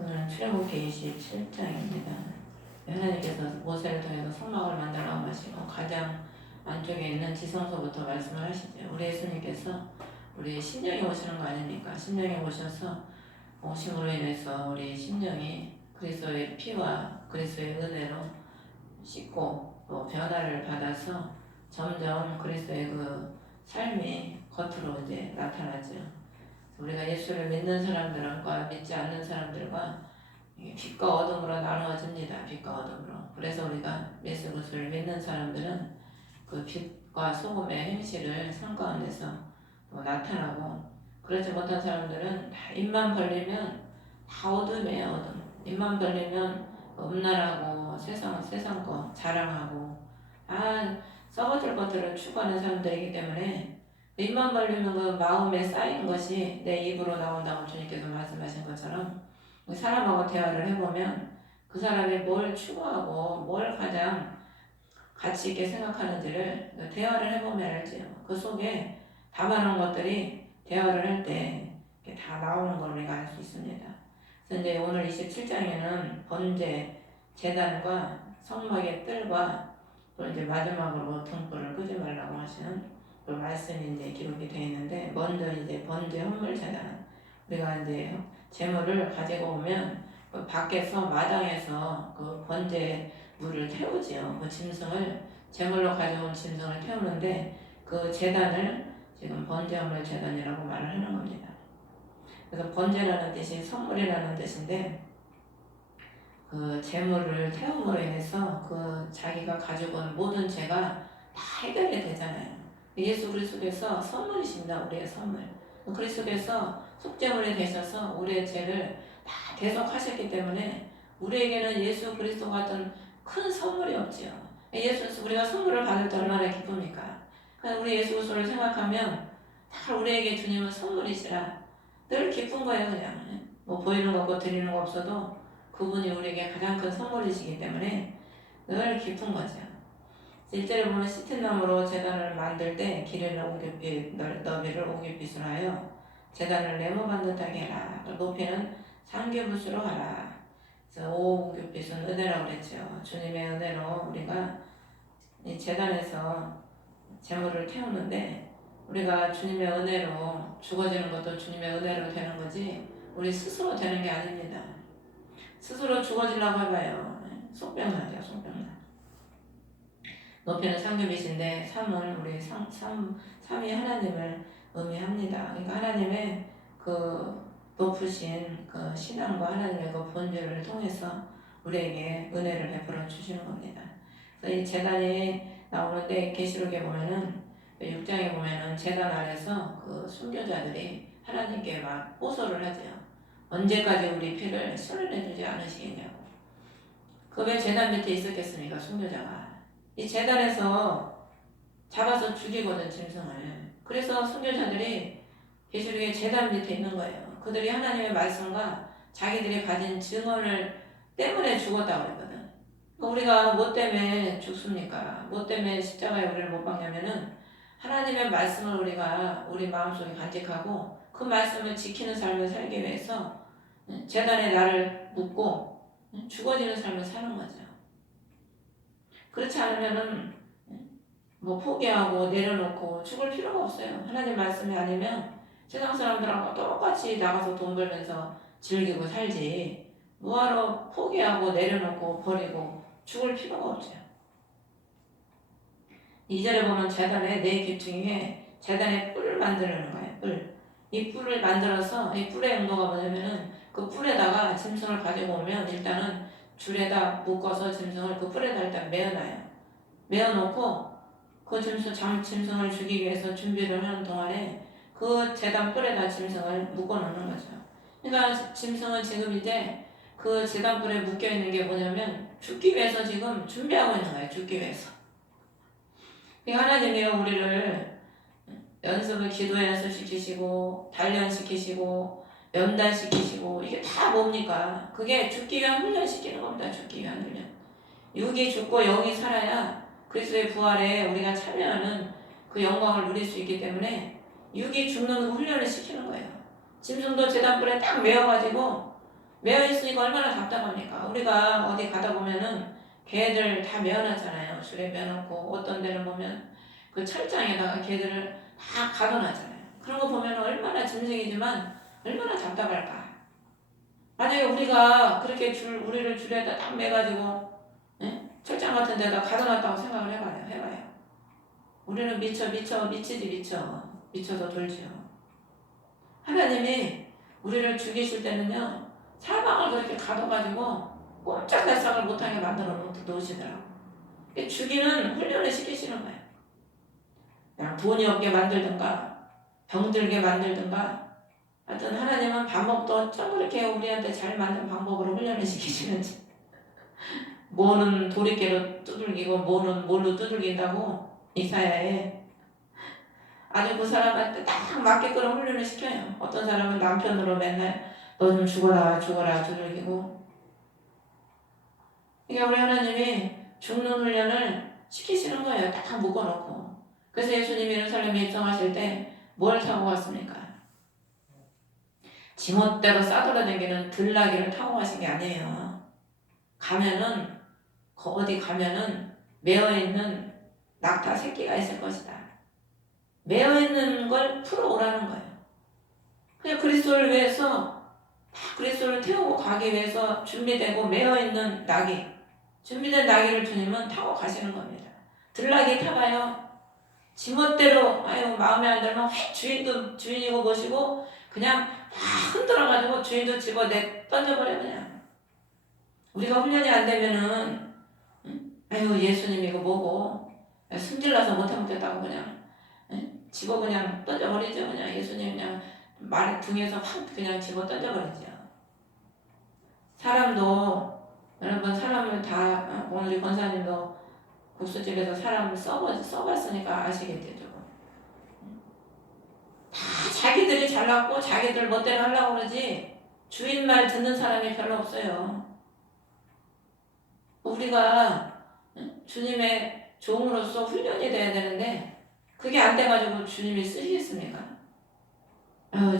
오늘은 출애굽기 27장입니다. 하나님께서 모세를 통해서 성막을 만들라고 하시고 가장 안쪽에 있는 지성소부터 말씀을 하시죠. 우리 예수님께서 우리 심령이 오시는 거 아닙니까? 심령이 오셔서 오심으로 인해서 우리 심령이 그리스도의 피와 그리스도의 은혜로 씻고 또 변화를 받아서 점점 그리스도의 그 삶이 겉으로 이제 나타나죠. 우리가 예수를 믿는 사람들과 믿지 않는 사람들과 빛과 어둠으로 나누어집니다. 빛과 어둠으로. 그래서 우리가 예수 그리스도를 믿는 사람들은 그 빛과 소금의 행실을 삶 가운데서 나타나고, 그렇지 못한 사람들은 다 입만 벌리면 다 어둠이에요. 어둠. 입만 벌리면 음란하고 세상 거 자랑하고 썩어질 것들을 추구하는 사람들이기 때문에 입만 벌리면 그 마음에 쌓인 것이 내 입으로 나온다고 주님께서 말씀하신 것처럼 사람하고 대화를 해보면 그 사람이 뭘 추구하고 뭘 가장 가치 있게 생각하는지를 대화를 해보면 알지요. 그 속에 담아놓은 것들이 대화를 할 때 다 나오는 걸 우리가 알 수 있습니다. 그래서 이제 오늘 27장에는 번제, 제단과 성막의 뜰과 또 이제 마지막으로 등불을 끄지 말라고 하시는 그 말씀이 이제 기록이 되어 있는데, 먼저 이제 번제 헌물 제단, 우리가 이제 제물을 가지고 오면 그 밖에서 마당에서 그 번제 물을 태우지요. 그 짐승을 제물로 가져온 짐승을 태우는데 그 제단을 지금 번제 헌물 제단이라고 말을 하는 겁니다. 그래서 번제라는 뜻이 선물이라는 뜻인데, 그 제물을 태움으로 인해서 그 자기가 가지고 온 모든 죄가 다 해결이 되잖아요. 예수 그리스도께서 선물이십니다. 우리의 선물. 그리스도께서 속죄물이 되셔서 우리의 죄를 다 대속하셨기 때문에 우리에게는 예수 그리스도 같은 큰 선물이 없지요. 우리가 선물을 받을 때 얼마나 기쁩니까? 우리 예수 그리스도를 생각하면 다 우리에게 주님은 선물이시라 늘 기쁜 거예요. 그냥 뭐 보이는 거 없고 드리는 거 없어도 그분이 우리에게 가장 큰 선물이시기 때문에 늘 기쁜 거죠. 실제로 보면 시트나무로 제단을 만들 때 길이를 너비를 5규빗으로 하여 제단을 네모반 듯하게 해라. 높이는 3규빗으로 하라. 그래서 5규빗은 은혜라고 그랬죠. 주님의 은혜로 우리가 이 제단에서 제물을 태우는데, 우리가 주님의 은혜로 죽어지는 것도 주님의 은혜로 되는 거지 우리 스스로 되는 게 아닙니다. 스스로 죽어지려고 해봐요. 속병나죠. 속병나. 높이는 3규빗인데 3은 우리 3이 하나님을 의미합니다. 그러니까 하나님의 그 높으신 그 신앙과 하나님의 그 본질을 통해서 우리에게 은혜를 베풀어 주시는 겁니다. 그래서 이 제단이 나오는데 계시록에 보면은 6장에 보면은 제단 아래서 그 순교자들이 하나님께 막 호소를 하죠. 언제까지 우리 피를 surr해주지 않으시겠냐고. 그 왜 제단 밑에 있었겠습니까? 순교자가. 이 제단에서 잡아서 죽이거든, 짐승을. 그래서 순교자들이 계시록에 제단 밑에 있는 거예요. 그들이 하나님의 말씀과 자기들이 가진 증언을 때문에 죽었다고 그러거든. 우리가 뭐 때문에 죽습니까? 뭐 때문에 십자가에 우리를 못 박냐면은 하나님의 말씀을 우리가 우리 마음속에 간직하고 그 말씀을 지키는 삶을 살기 위해서 제단에 나를 묻고 죽어지는 삶을 사는 거죠. 그렇지 않으면은 뭐 포기하고 내려놓고 죽을 필요가 없어요. 하나님 말씀이 아니면 세상 사람들하고 똑같이 나가서 돈 벌면서 즐기고 살지, 뭐하러 포기하고 내려놓고 버리고 죽을 필요가 없죠. 2절에 보면 제단에 네 귀퉁이에 제단에 뿔을 만들려는 거예요. 뿔. 이 뿔을 만들어서, 이 뿔의 용도가 뭐냐면은 그 뿔에다가 짐승을 가지고 오면 일단은 줄에다 묶어서 짐승을 그 뿔에다 일단 메어놔요. 메어놓고 그 짐승을 죽이기 위해서 준비를 하는 동안에 그 제단 뿔에다 짐승을 묶어놓는 거죠. 그러니까 짐승은 지금 이제 그 제단 뿔에 묶여있는 게 뭐냐면 죽기 위해서 지금 준비하고 있는 거예요. 죽기 위해서. 하나님이요, 우리를 연습을 기도 연습시키시고 단련시키시고 연단시키시고 이게 다 뭡니까? 그게 죽기 위한 훈련시키는 겁니다. 죽기 위한 훈련. 육이 죽고 영이 살아야 그리스도의 부활에 우리가 참여하는 그 영광을 누릴 수 있기 때문에 육이 죽는 그 훈련을 시키는 거예요. 짐승도 제단불에 딱 메어가지고 매여 있으니까 얼마나 답답합니까? 우리가 어디 가다 보면은 개들 다 매어놨잖아요. 줄에 매어놓고 어떤 데는 보면 그 철장에다가 개들을 다 가둬놨잖아요. 그런 거 보면 얼마나 짐승이지만 얼마나 답답할까. 만약에 우리가 그렇게 우리를 줄에다 딱 매가지고 철장 같은 데다 가둬놨다고 생각을 해봐요. 우리는 미쳐서 돌지요. 하나님이 우리를 죽이실 때는요, 사방을 그렇게 가둬가지고 꼼짝달싹을 못하게 만들어 놓으시더라고. 죽이는 훈련을 시키시는 거예요. 그냥 돈이 없게 만들든가, 병들게 만들든가, 하여튼 하나님은 방법도 어쩜 그렇게 우리한테 잘 만든 방법으로 훈련을 시키시는지. 뭐는 도리깨로 두들기고 뭐는 뭘로 두들긴다고 이사야에 아주 그 사람한테 딱 맞게끔 훈련을 시켜요. 어떤 사람은 남편으로 맨날 너 좀 죽어라 두들기고. 그러니까 우리 하나님이 죽는 훈련을 시키시는 거예요. 딱 묶어놓고. 그래서 예수님이 예루살렘에 입성하실 때 뭘 타고 갔습니까? 지멋대로 싸돌아다니는 들나귀를 타고 가신 게 아니에요. 어디 가면은 매어있는 낙타 새끼가 있을 것이다. 매어있는 걸 풀어오라는 거예요. 그냥 그리스도를 위해서 그리스도를 태우고 가기 위해서 준비되고 매어있는 낙이, 준비된 낙이를 주님은 타고 가시는 겁니다. 들나귀 타가요. 지멋대로 마음에 안 들면 휙 주인이고 보시고 그냥 막 흔들어가지고 주인도 던져버려 그냥. 우리가 훈련이 안 되면은 예수님 이거 뭐고 승질나서 못하겠다고 그냥 집어 던져버리죠. 그냥 예수님 그냥 말 등에서 확 그냥 집어 던져버리죠. 사람도 여러분 사람을 다 오늘 권사님도 국수집에서 사람을 써봤으니까 아시겠죠. 조금. 다 자기들이 잘났고 자기들 멋대로 하려고 그러지 주인 말 듣는 사람이 별로 없어요. 우리가 주님의 종으로서 훈련이 돼야 되는데 그게 안 돼가지고 주님이 쓰시겠습니까?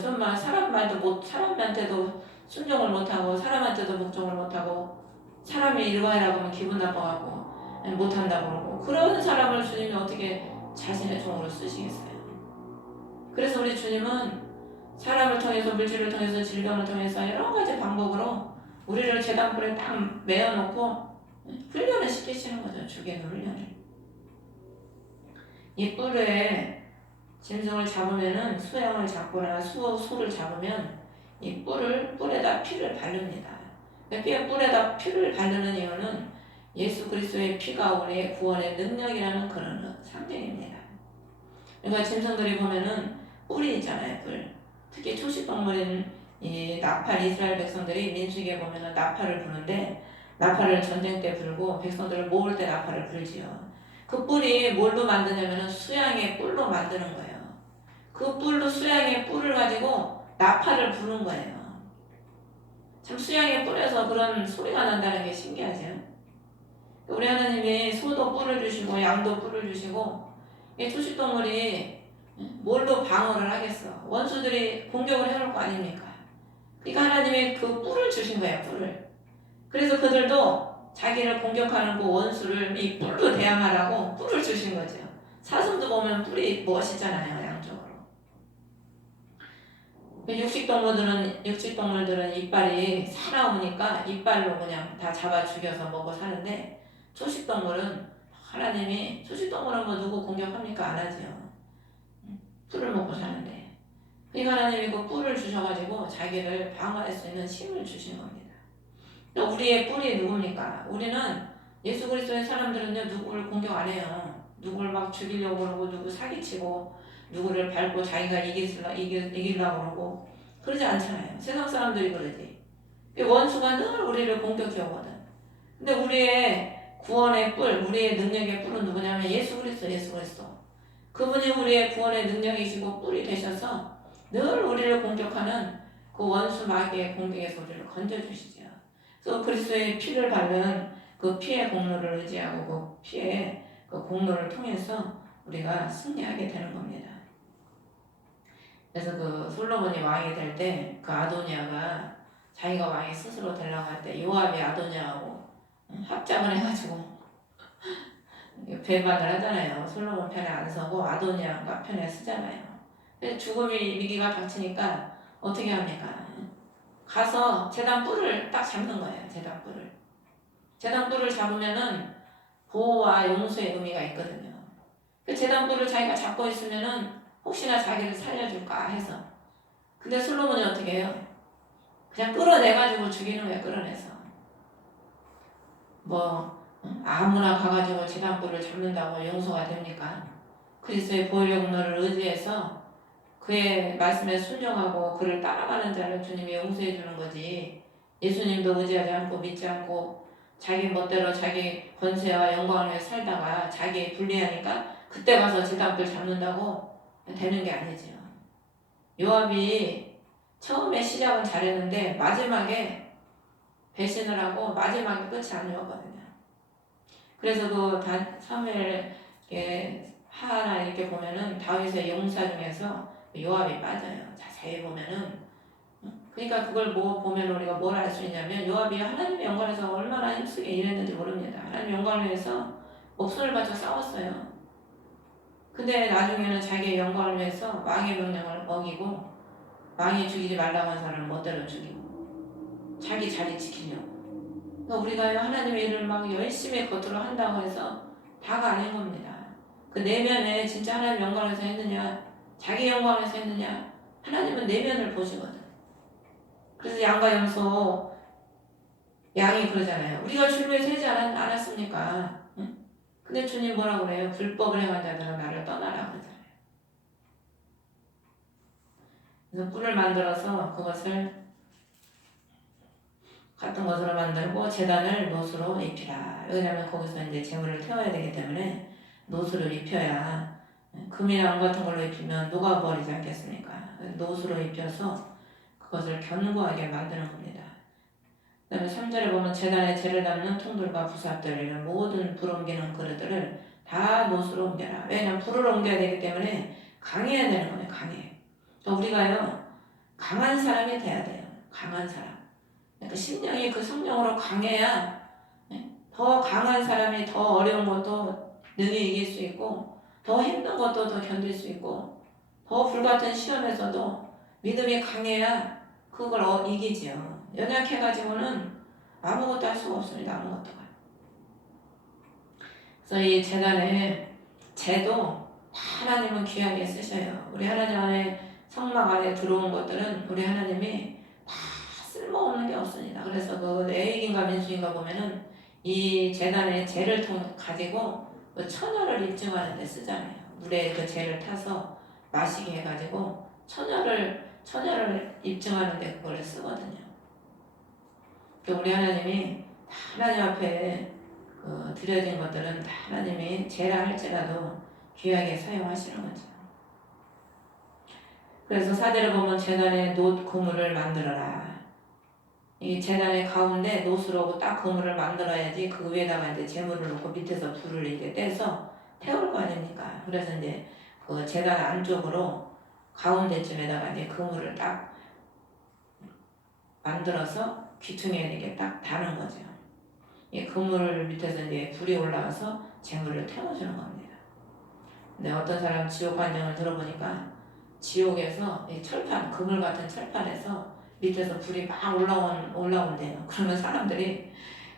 정말 사람한테도 순종을 못하고 사람한테도 복종을 못하고 사람이 일과이라고 하면 기분 나빠갖고 못한다고 그러고 그런 사람을 주님이 어떻게 자신의 종으로 쓰시겠어요? 그래서 우리 주님은 사람을 통해서 물질을 통해서 질병을 통해서 여러 가지 방법으로 우리를 재단불에 딱 매어놓고 훈련을 시키시는 거죠. 죽이는 훈련을. 이 뿔에 짐승을 잡으면은 수양을 잡거나 소를 잡으면 이 뿔에다 피를 바릅니다. 뿔에다 피를 바르는 이유는 예수 그리스도의 피가 우리의 구원의 능력이라는 그런 상징입니다. 그러니까 짐승들이 보면은 뿔이 있잖아요. 뿔. 특히 초식동물인 이 나팔 이스라엘 백성들이 민수기에 보면은 나팔을 부는데 나팔을 전쟁 때 불고 백성들을 모을 때 나팔을 불지요. 그 뿔이 뭘로 만드냐면은 수양의 뿔로 만드는 거예요. 그 수양의 뿔을 가지고 나팔을 부는 거예요. 참 수양의 뿔에서 그런 소리가 난다는 게 신기하죠. 우리 하나님이 소도 뿔을 주시고 양도 뿔을 주시고 초식동물이 뭘로 방어를 하겠어. 원수들이 공격을 해올 거 아닙니까? 그러니까 하나님이 그 뿔을 주신 거예요. 뿔을. 그래서 그들도 자기를 공격하는 그 원수를 이 뿔로 대항하라고 뿔을 주신 거죠. 사슴도 보면 뿔이 멋있잖아요. 양쪽으로. 육식동물들은 이빨이 사나우니까 이빨로 그냥 다 잡아 죽여서 먹고 사는데 초식동물은 하나님이 초식동물은 뭐 누구 공격합니까? 안 하죠. 뿔을 먹고 사는데 그러니까 하나님이 그 뿔을 주셔가지고 자기를 방어할 수 있는 힘을 주신 겁니다. 우리의 뿔이 누굽니까? 우리는 예수 그리스도의 사람들은요 누구를 공격 안 해요. 누구를 막 죽이려고 그러고 누구 사기치고 누구를 밟고 자기가 이기려고 그러고 그러지 않잖아요. 세상 사람들이 그러지. 원수가 늘 우리를 공격해 오거든. 근데 우리의 구원의 뿔, 우리의 능력의 뿔은 누구냐면 예수 그리스도. 그분이 우리의 구원의 능력이시고 뿔이 되셔서 늘 우리를 공격하는 그 원수 마귀의 공격에서 우리를 건져주시죠. 그래서 그리스도의 피를 바른 그 피의 공로를 의지하고 그 피의 그 공로를 통해서 우리가 승리하게 되는 겁니다. 그래서 그 솔로몬이 왕이 될 때 그 아도니아가 자기가 왕이 스스로 되려고 할 때 요압이 아도니아하고 합작을 해가지고 배반을 하잖아요. 솔로몬 편에 안 서고 아도니아가 편에 쓰잖아요. 근데 죽음이 위기가 닥치니까 어떻게 합니까? 가서 제단 뿔을 딱 잡는 거예요. 제단 뿔을. 제단 뿔을 잡으면은 보호와 용서의 의미가 있거든요. 그 제단 뿔을 자기가 잡고 있으면은 혹시나 자기를 살려줄까 해서. 근데 솔로몬이 어떻게 해요? 그냥 끌어내가지고 죽이는 거예요. 끌어내서. 뭐 아무나 가가지고 제단 뿔을 잡는다고 용서가 됩니까? 그리스도의 보혈의 공로를 의지해서 그의 말씀에 순종하고 그를 따라가는 자를 주님이 용서해 주는 거지. 예수님도 의지하지 않고 믿지 않고 자기 멋대로 자기 권세와 영광을 위해 살다가 자기 불리하니까 그때 가서 제단불 잡는다고 되는 게 아니죠. 요압이 처음에 시작은 잘했는데 마지막에 배신을 하고 마지막에 끝이 안 좋았거든요. 그래서 그 사무엘 하나 이렇게 보면은 다윗의 용사 중에서 요압이 빠져요. 자세히 보면은. 그러니까 그걸 보면 우리가 뭘 알 수 있냐면 요압이 하나님의 영광에서 얼마나 힘쓰게 일했는지 모릅니다. 하나님의 영광을 위해서 목숨을 바쳐 싸웠어요. 근데 나중에는 자기의 영광을 위해서 왕의 명령을 어기고 왕이 죽이지 말라고 한 사람을 멋대로 죽이고 자기 자리 지키려고. 그러니까 우리가 하나님의 일을 막 열심히 겉으로 한다고 해서 다가 아닌 겁니다. 그 내면에 진짜 하나님 영광에서 했느냐 자기 영광에서 했느냐 하나님은 내면을 보시거든. 그래서 양과 염소 양이 그러잖아요. 우리가 주님을 세지 않았습니까? 응? 근데 주님 뭐라 그래요? 불법을 행한 자들은 나를 떠나라 그러잖아요. 그래서 뿔을 만들어서 그것을 같은 것으로 만들고 제단을 노수로 입히라. 왜냐하면 거기서 이제 재물을 태워야 되기 때문에 노수를 입혀야 금이나 은 같은 걸로 입히면 녹아버리지 않겠습니까? 노수로 입혀서 그것을 견고하게 만드는 겁니다. 그 다음에 3절에 보면 제단에 재를 담는 통들과 부삽들 이런 모든 불 옮기는 그릇들을 다 노수로 옮겨라. 왜냐하면 불을 옮겨야 되기 때문에 강해야 되는 거예요. 강해. 그러니까 우리가요 강한 사람이 돼야 돼요. 강한 사람. 그러니까 심령이 그 성령으로 강해야 더 강한 사람이 더 어려운 것도 능히 이길 수 있고 더 힘든 것도 더 견딜 수 있고 더 불같은 시험에서도 믿음이 강해야 그걸 이기지요. 연약해가지고는 아무것도 할 수가 없습니다. 아무것도가. 그래서 이 재단에 재도 하나님은 귀하게 쓰셔요. 우리 하나님 안에 성막 안에 들어온 것들은 우리 하나님이 다 쓸모없는 게 없습니다. 그래서 그 레위기인가 민수인가 보면은 이 재단의 재를 가지고 그 처녀를 입증하는 데 쓰잖아요. 물에 그 재를 타서 마시게 해가지고 처녀를 입증하는 데 그걸 쓰거든요. 우리 하나님이 하나님 앞에 드려진 것들은 다 하나님이 재라 할지라도 귀하게 사용하시는 거죠. 그래서 4절에 보면 제단에 놋 그물을 만들어라. 이 제단의 가운데 놋으로 딱 그물을 만들어야지 그 위에다가 이제 재물을 놓고 밑에서 불을 이제 떼서 태울 거 아닙니까? 그래서 이제 그 제단 안쪽으로 가운데쯤에다가 이제 그물을 딱 만들어서 귀퉁이에 이렇게 딱 다는 거죠. 이 그물 밑에서 이제 불이 올라가서 재물을 태워주는 겁니다. 근데 어떤 사람 지옥 환경을 들어보니까 지옥에서 이 철판, 그물 같은 철판에서 밑에서 불이 막 올라온대요. 그러면 사람들이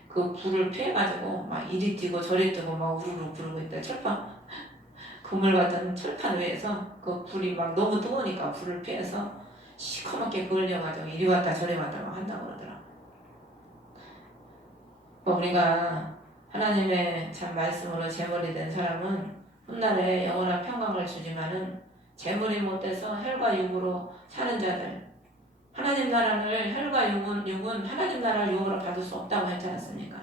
그 불을 피해가지고 막 이리 뛰고 저리 뛰고 막 우르르 부르고 있대. 그물 같은 철판 위에서 그 불이 막 너무 뜨거우니까 불을 피해서 시커멓게 그을려가지고 이리 왔다 저리 왔다 막 한다고 그러더라고요. 우리가 하나님의 참 말씀으로 제물이 된 사람은 훗날에 영원한 평강을 주지만은 제물이 못돼서 혈과 육으로 사는 자들, 하나님 나라를 혈과 육은 하나님 나라를 육으로 받을 수 없다고 했지 않습니까?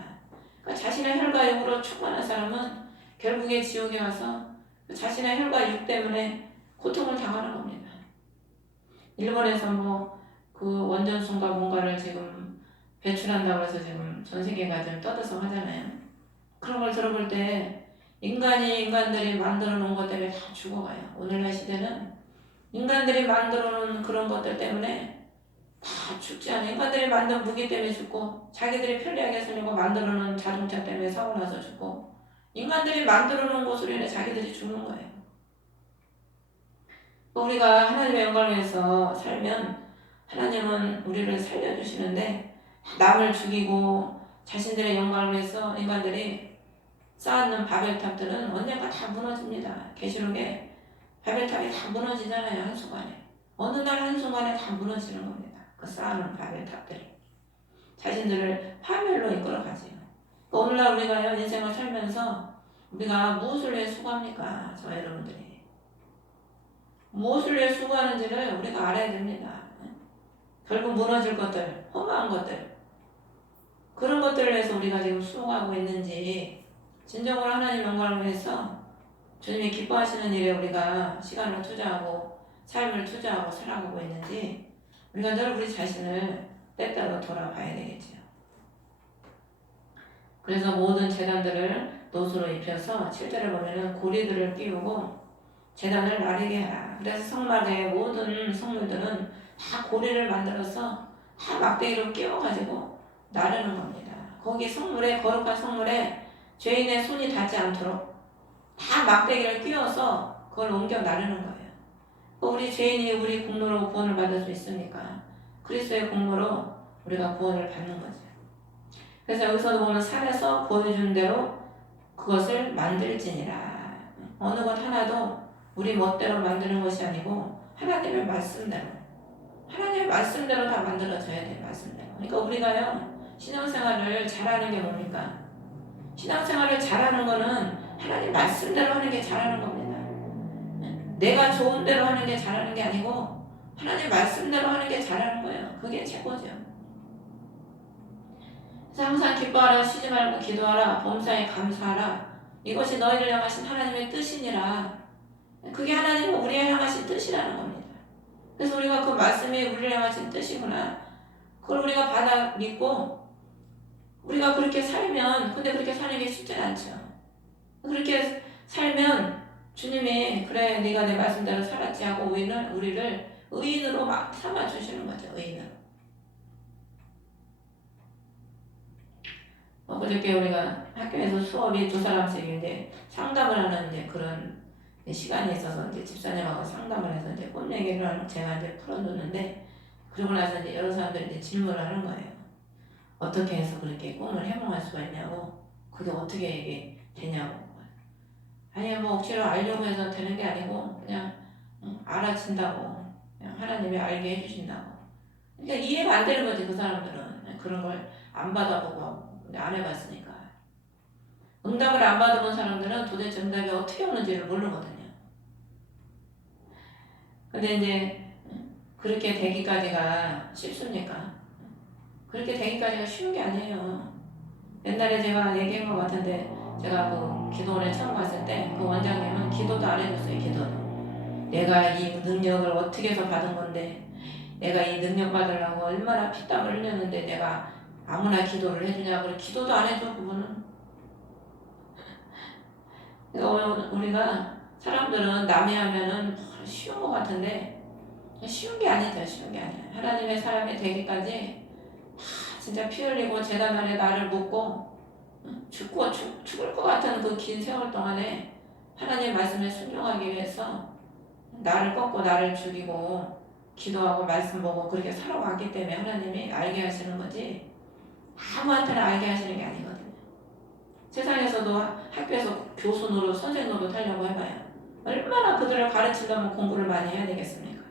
그러니까 자신의 혈과 육으로 충만한 사람은 결국에 지옥에 가서 자신의 혈과 육 때문에 고통을 당하는 겁니다. 일본에서 그 원전수인가 뭔가를 지금 배출한다고 해서 지금 전 세계가 좀 떠들썩하잖아요. 그런 걸 들어볼 때 인간들이 만들어 놓은 것 때문에 다 죽어가요. 오늘날 시대는 인간들이 만들어 놓은 그런 것들 때문에 다 죽지 않아. 인간들이 만든 무기 때문에 죽고 자기들이 편리하게 쓰려고 만들어놓은 자동차 때문에 사고 나서 죽고 인간들이 만들어놓은 것으로 인해 자기들이 죽는 거예요. 우리가 하나님의 영광을 위해서 살면 하나님은 우리를 살려주시는데 남을 죽이고 자신들의 영광을 위해서 인간들이 쌓았는 바벨탑들은 언젠가 다 무너집니다. 계시록에 바벨탑이 다 무너지잖아요. 한순간에. 어느 날 한순간에 다 무너지는 겁니다. 그 쌓아놓은 바벨탑들이. 자신들을 파멸로 이끌어가지요. 오늘날 우리가요, 인생을 살면서 우리가 무엇을 위해 수고합니까? 저 여러분들이. 무엇을 위해 수고하는지를 우리가 알아야 됩니다. 결국 무너질 것들, 허무한 것들, 그런 것들을 위해서 우리가 지금 수고하고 있는지, 진정으로 하나님 영광을 위해서 주님이 기뻐하시는 일에 우리가 시간을 투자하고 삶을 투자하고 살아가고 있는지 우리가 늘 우리 자신을 때때로 돌아봐야 되겠죠. 그래서 모든 제단들을 노수로 입혀서 7절에 보면은 고리들을 끼우고 제단을 나르게 하라. 그래서 성막의 모든 성물들은 다 고리를 만들어서 다 막대기로 끼워가지고 나르는 겁니다. 거기 성물에, 거룩한 성물에 죄인의 손이 닿지 않도록 다 막대기를 끼워서 그걸 옮겨 나르는 거예요. 우리 죄인이 우리 공로로 구원을 받을 수 있습니까? 그리스도의 공로로 우리가 구원을 받는 거죠. 그래서 여기서도 보면 산에서 보여준 대로 그것을 만들지니라. 어느 것 하나도 우리 멋대로 만드는 것이 아니고 하나님의 말씀대로, 하나님의 말씀대로 다 만들어져야 돼요. 말씀대로. 그러니까 우리가요, 신앙생활을 잘하는 게 뭡니까? 신앙생활을 잘하는 거는 하나님 말씀대로 하는 게 잘하는 겁니다. 내가 좋은 대로 하는 게 잘하는 게 아니고 하나님 말씀대로 하는 게 잘하는 거예요. 그게 최고죠. 그래서 항상 기뻐하라, 쉬지 말고 기도하라, 범사에 감사하라. 이것이 너희를 향하신 하나님의 뜻이니라. 그게 하나님은 우리를 향하신 뜻이라는 겁니다. 그래서 우리가 그 말씀이 우리를 향하신 뜻이구나. 그걸 우리가 받아 믿고 우리가 그렇게 살면, 근데 그렇게 사는 게 쉽지 않죠. 그렇게 살면 주님이 그래 네가 내 말씀대로 살았지 하고 우리를 의인으로 막 삼아주시는 거죠. 의인으로. 그저께 우리가 학교에서 수업이 두 사람씩 이제 상담을 하는 이제 그런 시간이 있어서 이제 집사님하고 상담을 해서 이제 꿈 얘기를 제가 이제 풀어줬는데, 그러고 나서 이제 여러 사람들이 이제 질문을 하는 거예요. 어떻게 해서 그렇게 꿈을 해몽할 수가 있냐고, 그게 어떻게 이게 되냐고. 아니 뭐 억지로 알려고 해서 되는 게 아니고 그냥 알아진다고, 그냥 하나님이 알게 해주신다고. 그러니까 이해가 안 되는 거지. 그 사람들은 그런 걸 안 받아보고 안 해봤으니까. 응답을 안 받아본 사람들은 도대체 응답이 어떻게 오는지를 모르거든요. 근데 이제 그렇게 되기까지가 쉽습니까? 그렇게 되기까지가 쉬운 게 아니에요. 옛날에 제가 얘기한 것 같은데, 제가 그 기도원에 처음 갔을 때 그 원장님은 기도도 안 해줬어요. 기도는. 내가 이 능력을 어떻게 해서 받은 건데, 내가 이 능력 받으려고 얼마나 피땀을 흘렸는데 내가 아무나 기도를 해주냐고. 기도도 안 해줘. 그분은. 그러니까 우리가 사람들은 남이 하면은 쉬운 것 같은데 쉬운 게 아니죠. 쉬운 게 아니야. 하나님의 사람이 되기까지 다 진짜 피 흘리고 제단 아래 나를 묻고 죽을 것 같은 그 긴 세월 동안에 하나님 말씀에 순종하기 위해서 나를 꺾고 나를 죽이고 기도하고 말씀 보고 그렇게 살아왔기 때문에 하나님이 알게 하시는 거지, 아무한테나 알게 하시는 게 아니거든요. 세상에서도 학교에서 교수 노릇, 선생 노릇 하려고 해봐요. 얼마나 그들을 가르치려면 공부를 많이 해야 되겠습니까?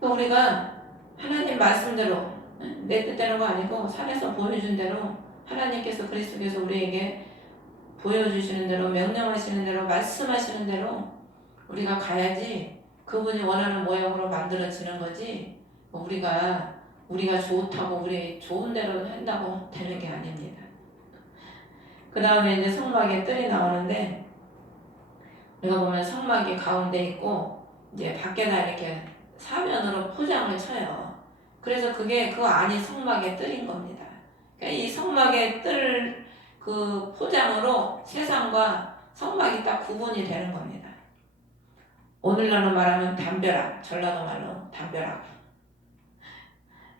우리가 하나님 말씀대로, 내 뜻대로가 아니고 산에서 보여준 대로, 하나님께서 그리스도께서 우리에게 보여주시는 대로, 명령하시는 대로, 말씀하시는 대로 우리가 가야지 그분이 원하는 모양으로 만들어지는 거지, 우리가 좋다고 우리 좋은 대로 한다고 되는 게 아닙니다. 그 다음에 이제 성막에 뜰이 나오는데, 우리가 보면 성막이 가운데 있고 이제 밖에다 이렇게 사면으로 포장을 쳐요. 그래서 그게 그 안이 성막의 뜰인 겁니다. 그러니까 이 성막의 뜰 그 포장으로 세상과 성막이 딱 구분이 되는 겁니다. 오늘날로 말하면 담벼락, 전라도 말로 담벼락.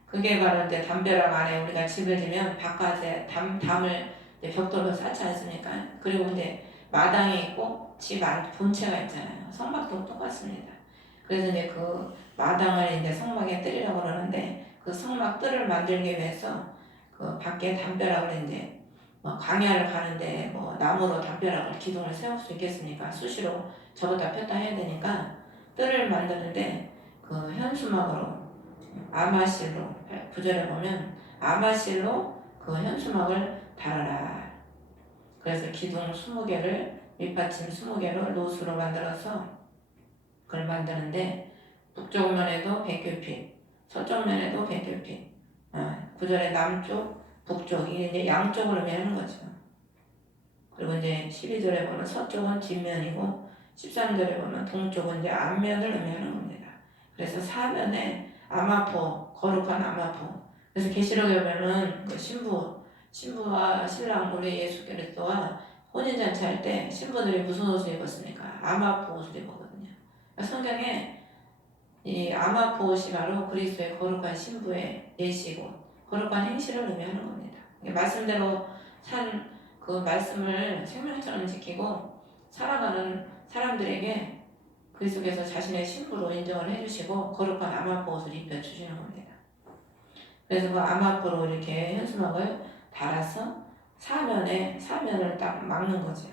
그게 바로 이제 담벼락 안에 우리가 집을 지면 바깥에 담을 이제 벽돌로 쌓지 않습니까? 그리고 이제 마당이 있고 집 안 본체가 있잖아요. 성막도 똑같습니다. 그래서 이제 그 마당을 이제 성막에 뜨리라고 그러는데 그 성막 뜰을 만들기 위해서 그 밖에 담벼락을 이제 뭐 광야를 가는데 뭐 나무로 담벼락을 기둥을 세울 수 있겠습니까? 수시로 접었다 폈다 해야 되니까 뜰을 만드는데 그 현수막으로 아마실로 구절에 보면 아마실로 그 현수막을 달아라. 그래서 기둥 20개를 밑받침 20개로 노수로 만들어서 그걸 만드는데 북쪽 면에도 100규빗, 서쪽 면에도 100규빗. 구절의 남쪽, 북쪽 이게 이제 양쪽을 의미하는 거죠. 그리고 이제 12절에 보면 서쪽은 뒷면이고 13절에 보면 동쪽은 이제 앞면을 의미하는 겁니다. 그래서 사면에 아마포, 거룩한 아마포. 그래서 계시록에 보면은 그 신부와 신랑 우리 예수 그리스도와 혼인잔치 할 때 신부들이 무슨 옷을 입었습니까? 아마포 옷을 입었거든요. 그러니까 성경에 이 아마포 옷이 바로 그리스도의 거룩한 신부의 예시고 거룩한 행실을 의미하는 겁니다. 말씀대로 산 그 말씀을 생명처럼 지키고 살아가는 사람들에게 그리스도께서 자신의 신부로 인정을 해주시고 거룩한 아마포 옷을 입혀주시는 겁니다. 그래서 그 아마포로 이렇게 현수막을 달아서 사면을 딱 막는 거죠.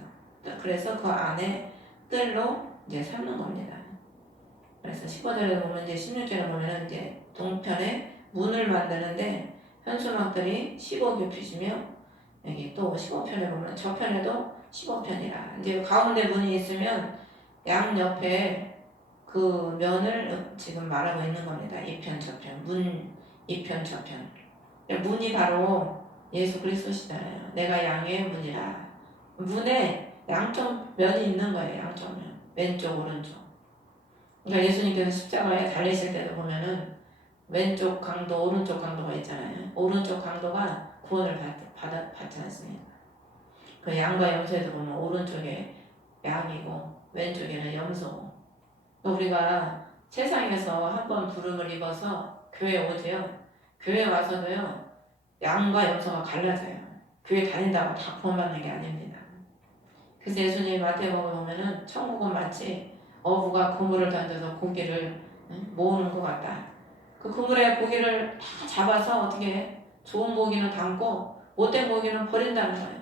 그래서 그 안에 뜰로 이제 삼는 겁니다. 그래서 15절에 보면 이제 16절에 보면 이제 동편에 문을 만드는데 현수막들이 15규빗이며 여기 또 15편에 보면 저편에도 15편이라 이제 가운데 문이 있으면 양 옆에 그 면을 지금 말하고 있는 겁니다. 이편 저편 문 이편 저편 문이 바로 예수 그리스도시잖아요. 내가 양의 문이라 문에 양쪽 면이 있는 거예요. 양쪽 면 왼쪽 오른쪽. 그러니까 예수님께서 십자가에 달리실 때도 보면은 왼쪽 강도 오른쪽 강도가 있잖아요. 오른쪽 강도가 구원을 받지 않습니다. 그 양과 염소에도 보면 오른쪽에 양이고 왼쪽에는 염소고 우리가 세상에서 한번 부름을 입어서 교회 오지요. 교회 와서도요 양과 염소가 갈라져요. 교회 다닌다고 다 구원받는 게 아닙니다. 그래서 예수님이 마태복음에 보면은 천국은 마치 어부가 그물을 던져서 고기를 모으는 것 같다. 그 그물에 고기를 다 잡아서 어떻게 해? 좋은 고기는 담고 못된 고기는 버린다는 거예요.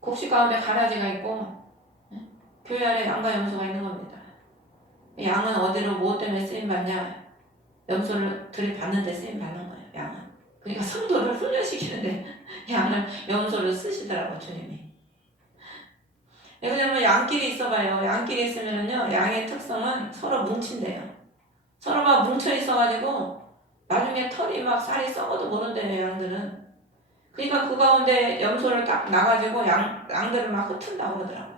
곡식 가운데 가라지가 있고 교회 안에 양과 염소가 있는 겁니다. 양은 어디로 무엇 때문에 쓰임받냐? 염소를 들이받는 데 쓰임받는 거예요. 양은. 그러니까 성도를 훈련시키는데 양을 염소를 쓰시더라고 주님이. 왜냐면 양끼리 있어봐요. 양끼리 있으면요 양의 특성은 서로 뭉친대요. 서로 막 뭉쳐 있어가지고 나중에 털이 막 살이 썩어도 모른대요 양들은. 그러니까 그 가운데 염소를 딱 놔가지고 양들을 막 흩은다고 그러더라고요.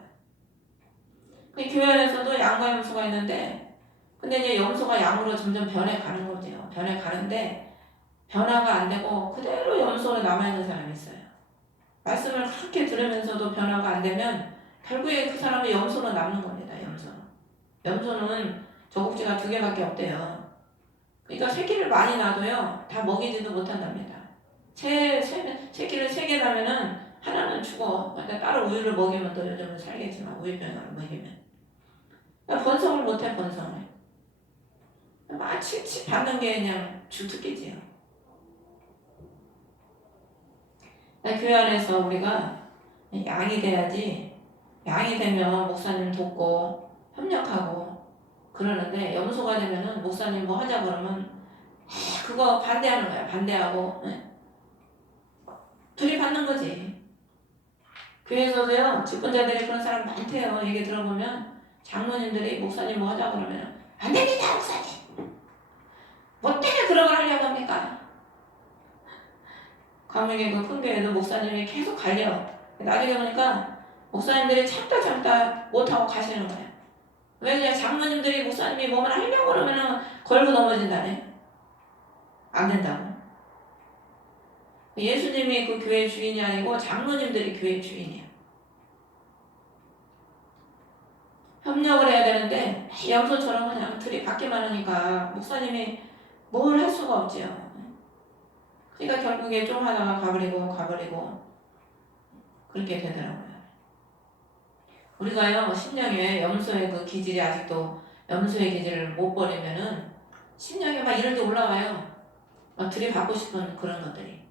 그 교회 안에서도 양과 염소가 있는데 근데 이제 염소가 양으로 점점 변해가는 거죠. 변해가는데 변화가 안 되고 그대로 염소로 남아있는 사람이 있어요. 말씀을 그렇게 들으면서도 변화가 안 되면 결국에 그 사람이 염소로 남는 겁니다. 염소는 저곡지가 2개밖에 없대요. 그러니까 새끼를 많이 낳아도요 다 먹이지도 못한답니다. 새끼를 3개 낳으면은 하나는 죽어. 그러니까 따로 우유를 먹이면 또 요즘은 살겠지만 우유병을 먹이면 그러니까 번성을 못해. 번성을 막 칙칙 받는 게 그냥 주특기지요. 교회 안에서 우리가 양이 돼야지. 양이 되면 목사님 돕고 협력하고 그러는데 염소가 되면은 목사님 뭐 하자 그러면 그거 반대하는 거야. 반대하고 둘이 받는 거지. 교회에서도요 직분자들이 그런 사람 많대요. 얘기 들어보면 장로님들이 목사님 뭐 하자 그러면 안 됩니다 목사님. 뭐 때문에 그런 걸 하려고 합니까? 광명의 그 큰 교회도 목사님이 계속 갈려. 나중에 보니까 목사님들이 참다 못하고 가시는 거예요. 왜 그냥 장로님들이 목사님이 뭐만 하려고 그러면은 걸고 넘어진다네. 안 된다고. 예수님이 그 교회 주인이 아니고 장로님들이 교회 주인이에요. 협력을 해야 되는데 염소처럼 그냥 들이받기만 하니까 목사님이 뭘 할 수가 없지요. 그러니까 결국에 좀 하다가 가버리고 그렇게 되더라고요. 우리가요 심령에 염소의 그 기질이 아직도 염소의 기질을 못 버리면은 심령에 막 이런 데 올라와요. 막 들이받고 싶은 그런 것들이.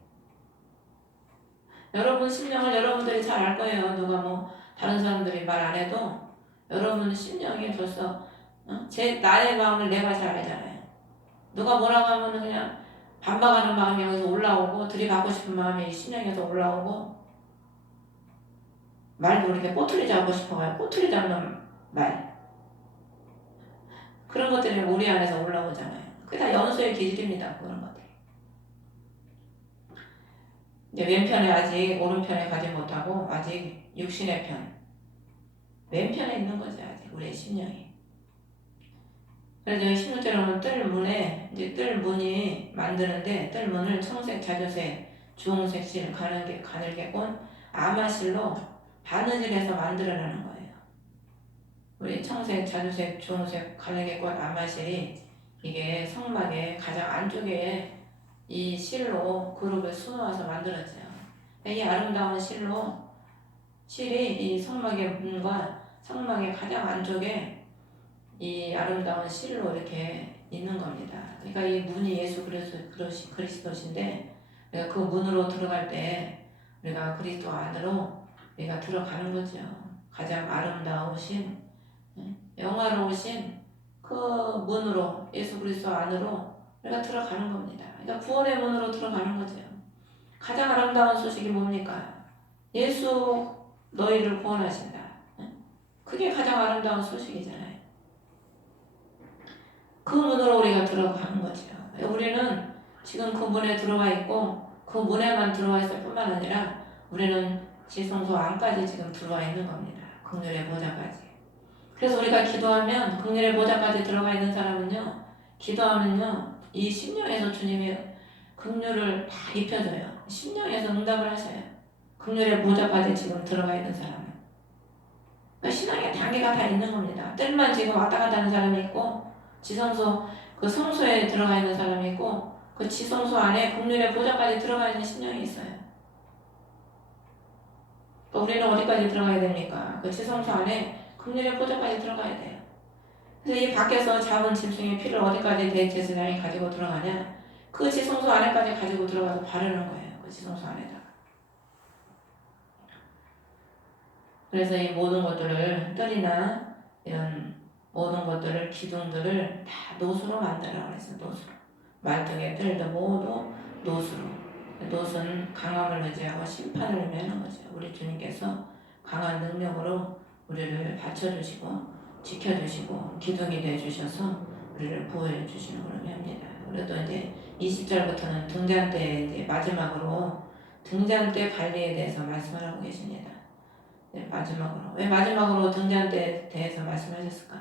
여러분 심령을 여러분들이 잘 알 거예요. 누가 뭐 다른 사람들이 말 안 해도 여러분 심령이 벌써 제 나의 마음을 내가 잘 알잖아요. 누가 뭐라고 하면 그냥 반박하는 마음이 여기서 올라오고 들이받고 싶은 마음이 심령에서 올라오고 말도 이렇게 꼬투리 잡고 싶어요. 꼬투리 잡는 말. 그런 것들이 우리 안에서 올라오잖아요. 그게 다 염소의 기질입니다. 그런 것들이. 이제 왼편에 아직 오른편에 가지 못하고 아직 육신의 편. 왼편에 있는 거죠. 아직 우리의 심령이. 그래서 여기 16절에 보면 뜰문에 이제 뜰문이 만드는데 뜰문을 청색, 자주색, 주홍색 실, 가늘게 꼰 아마실로 바느질해서 만들어내는 거예요. 우리 청색, 자주색, 주홍색, 가늘게 꼰 아마실이 이게 성막의 가장 안쪽에 이 실로 그룹을 수놓아서 만들었어요. 이 아름다운 실이 이 성막의 문과 성막의 가장 안쪽에 이 아름다운 실로 이렇게 있는 겁니다. 그러니까 이 문이 예수 그리스도신데 우리가 그 문으로 들어갈 때 우리가 그리스도 안으로 우리가 들어가는 거죠. 가장 아름다우신 영화로우신 그 문으로 예수 그리스도 안으로 우리가 들어가는 겁니다. 그러니까 구원의 문으로 들어가는 거죠. 가장 아름다운 소식이 뭡니까? 예수 너희를 구원하신다. 그게 가장 아름다운 소식이잖아요. 그 문으로 우리가 들어가는 거죠. 우리는 지금 그 문에 들어와 있고 그 문에만 들어와 있을 뿐만 아니라 우리는 지성소 안까지 지금 들어와 있는 겁니다. 긍휼의 보좌까지. 그래서 우리가 기도하면 긍휼의 보좌까지 들어가 있는 사람은요. 기도하면요. 이 심령에서 주님이 긍휼을 다 입혀줘요. 심령에서 응답을 하셔요. 긍휼의 보좌까지 지금 들어가 있는 사람은. 그러니까 신앙의 단계가 다 있는 겁니다. 뜰만 지금 왔다 갔다 하는 사람이 있고 지성소 그 성소에 들어가 있는 사람이 있고 그 지성소 안에 긍휼의 보좌까지 들어가 있는 심령이 있어요. 또 우리는 어디까지 들어가야 됩니까? 그 지성소 안에 긍휼의 보좌까지 들어가야 돼요. 그래서 이 밖에서 잡은 짐승의 피를 어디까지 대제사장이 가지고 들어가냐? 그 지성소 안에까지 가지고 들어가서 바르는 거예요. 그 지성소 안에다가. 그래서 이 모든 것들을 뜰이나 이런 모든 것들을 기둥들을 다 노수로 만들라고 그랬어요. 노수로. 말뚝의 뜰도 모두 노수로. 노수는 강함을 의지하고 심판을 의미하는 거죠. 우리 주님께서 강한 능력으로 우리를 받쳐주시고 지켜주시고 기둥이 되어주셔서 우리를 보호해 주시는 걸 의미합니다. 그래도 이제 20절부터는 등잔 때 이제 마지막으로 등잔 때 관리에 대해서 말씀을 하고 계십니다. 네, 마지막으로. 왜 마지막으로 등잔 때에 대해서 말씀하셨을까?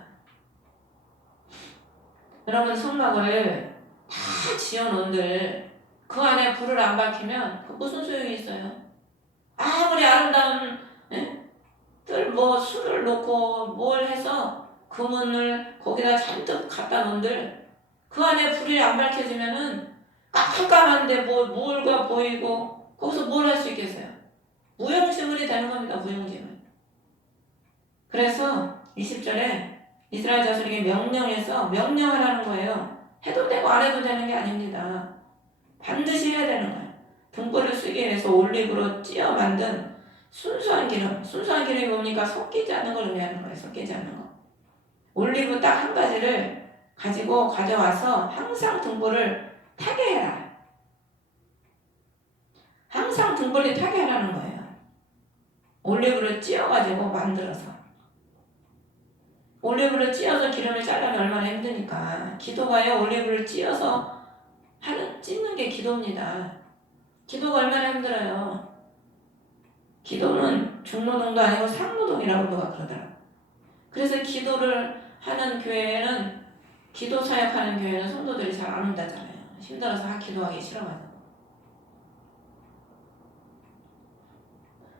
여러분 성막을 다 지어놓은들 그 안에 불을 안 밝히면 그 무슨 소용이 있어요? 아무리 아름다운 뜰 술을 놓고 뭘 해서 그 문을 거기다 잔뜩 갖다 놓은들 그 안에 불이 안 밝혀지면은 깜깜한데 뭘가 보이고 거기서 뭘 할 수 있겠어요? 무용지물이 되는 겁니다. 무용지물. 그래서 20절에 이스라엘 자손에게 명령하라는 거예요. 해도 되고 안 해도 되는 게 아닙니다. 반드시 해야 되는 거예요. 등불을 쓰기 위해서 올리브로 찧어 만든 순수한 기름이 뭡니까? 섞이지 않는 걸 의미하는 거예요. 섞이지 않는 거. 올리브 딱 한 가지를 가져와서 항상 등불을 타게 해라. 항상 등불이 타게 하라는 거예요. 올리브를 찧어가지고 만들어서. 올리브를 찧어서 기름을 짜려면 얼마나 힘드니까. 기도가요, 올리브를 찧어서 찢는 게 기도입니다. 기도가 얼마나 힘들어요. 기도는 중노동도 아니고 상노동이라고 누가 그러더라고요. 그래서 기도를 하는 교회에는, 기도 사역하는 교회는 성도들이 잘 안 온다잖아요. 힘들어서 기도하기 싫어가지고.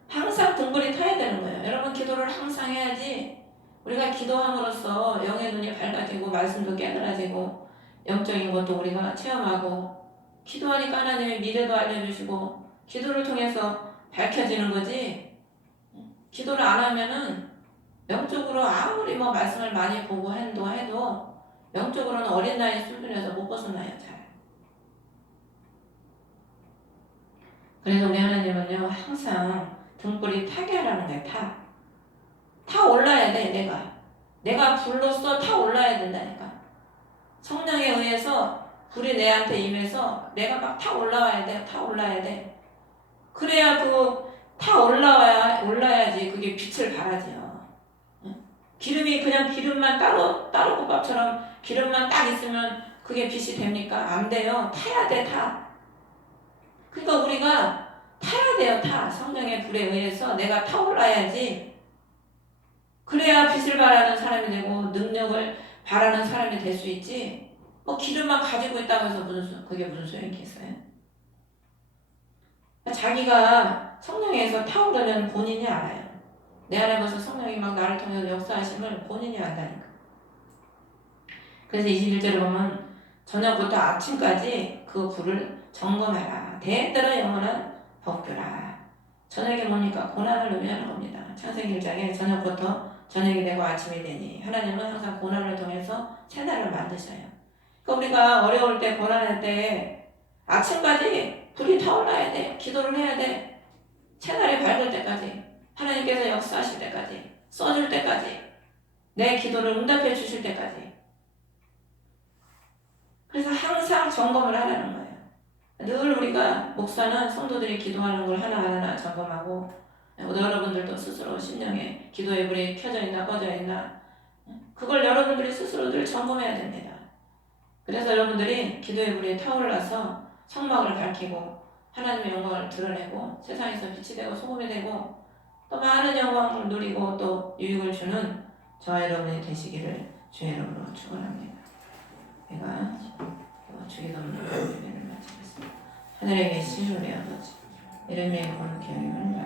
항상 등불이 타야 되는 거예요. 여러분 기도를 항상 해야지 우리가 기도함으로써 영의 눈이 밝아지고 말씀도 깨달아지고 영적인 것도 우리가 체험하고 기도하니까 하나님의 미래도 알려주시고 기도를 통해서 밝혀지는 거지. 기도를 안 하면은 영적으로 아무리 뭐 말씀을 많이 보고 해도 영적으로는 어린 나이 수준에서 못 벗어나요. 잘. 그래서 우리 하나님은요 항상 등불이 타게 하라는 거예요. 타 올라야 돼. 내가 불로써 타 올라야 된다니까. 성령에 의해서 불이 내한테 임해서 내가 막 타 올라와야 돼. 타 올라야 돼. 그래야 타 올라야지 그게 빛을 발하지요. 기름이 그냥 기름만 따로 국밥처럼 기름만 딱 있으면 그게 빛이 됩니까? 안 돼요. 타야 돼. 그러니까 우리가 타야 돼요. 성령의 불에 의해서 내가 타올라야지. 그래야 빛을 발하는 사람이 되고 능력을 발하는 사람이 될 수 있지. 뭐 기름만 가지고 있다고 해서 그게 무슨 소용이 있겠어요? 자기가 성령에서 타오르면 본인이 알아요. 내 안에 벌써 성령이 막 나를 통해서 역사하심을 본인이 안다니까. 그래서 21절에 보면 저녁부터 아침까지 그 불을 점검하라. 대대로 영원한 법규라. 저녁이 뭡니까? 고난을 의미하는 겁니다. 창세기 1장에 저녁부터 저녁이 되고 아침이 되니 하나님은 항상 고난을 통해서 새날을 만드셔요. 그러니까 우리가 어려울 때 고난할 때 아침까지 불이 타올라야 돼. 기도를 해야 돼. 새날이 밝을 때까지 하나님께서 역사하실 때까지 써줄 때까지 내 기도를 응답해 주실 때까지. 그래서 항상 점검을 하라는 거예요. 늘 우리가 목사는 성도들이 기도하는 걸 하나하나 점검하고 여러분들도 스스로 심령에 기도의 불이 켜져 있나 꺼져 있나 그걸 여러분들이 스스로 늘 점검해야 됩니다. 그래서 여러분들이 기도의 불이 타올라서 성막을 밝히고 하나님의 영광을 드러내고 세상에서 빛이 되고 소금이 되고 또 많은 영광을 누리고 또 유익을 주는 저와 여러분이 되시기를 주의 이름으로 축원합니다. 제가 주기도문을 마치겠습니다. 하늘에 계신 우리 아버지 이름의 거룩히 여김을 받으시옵소서.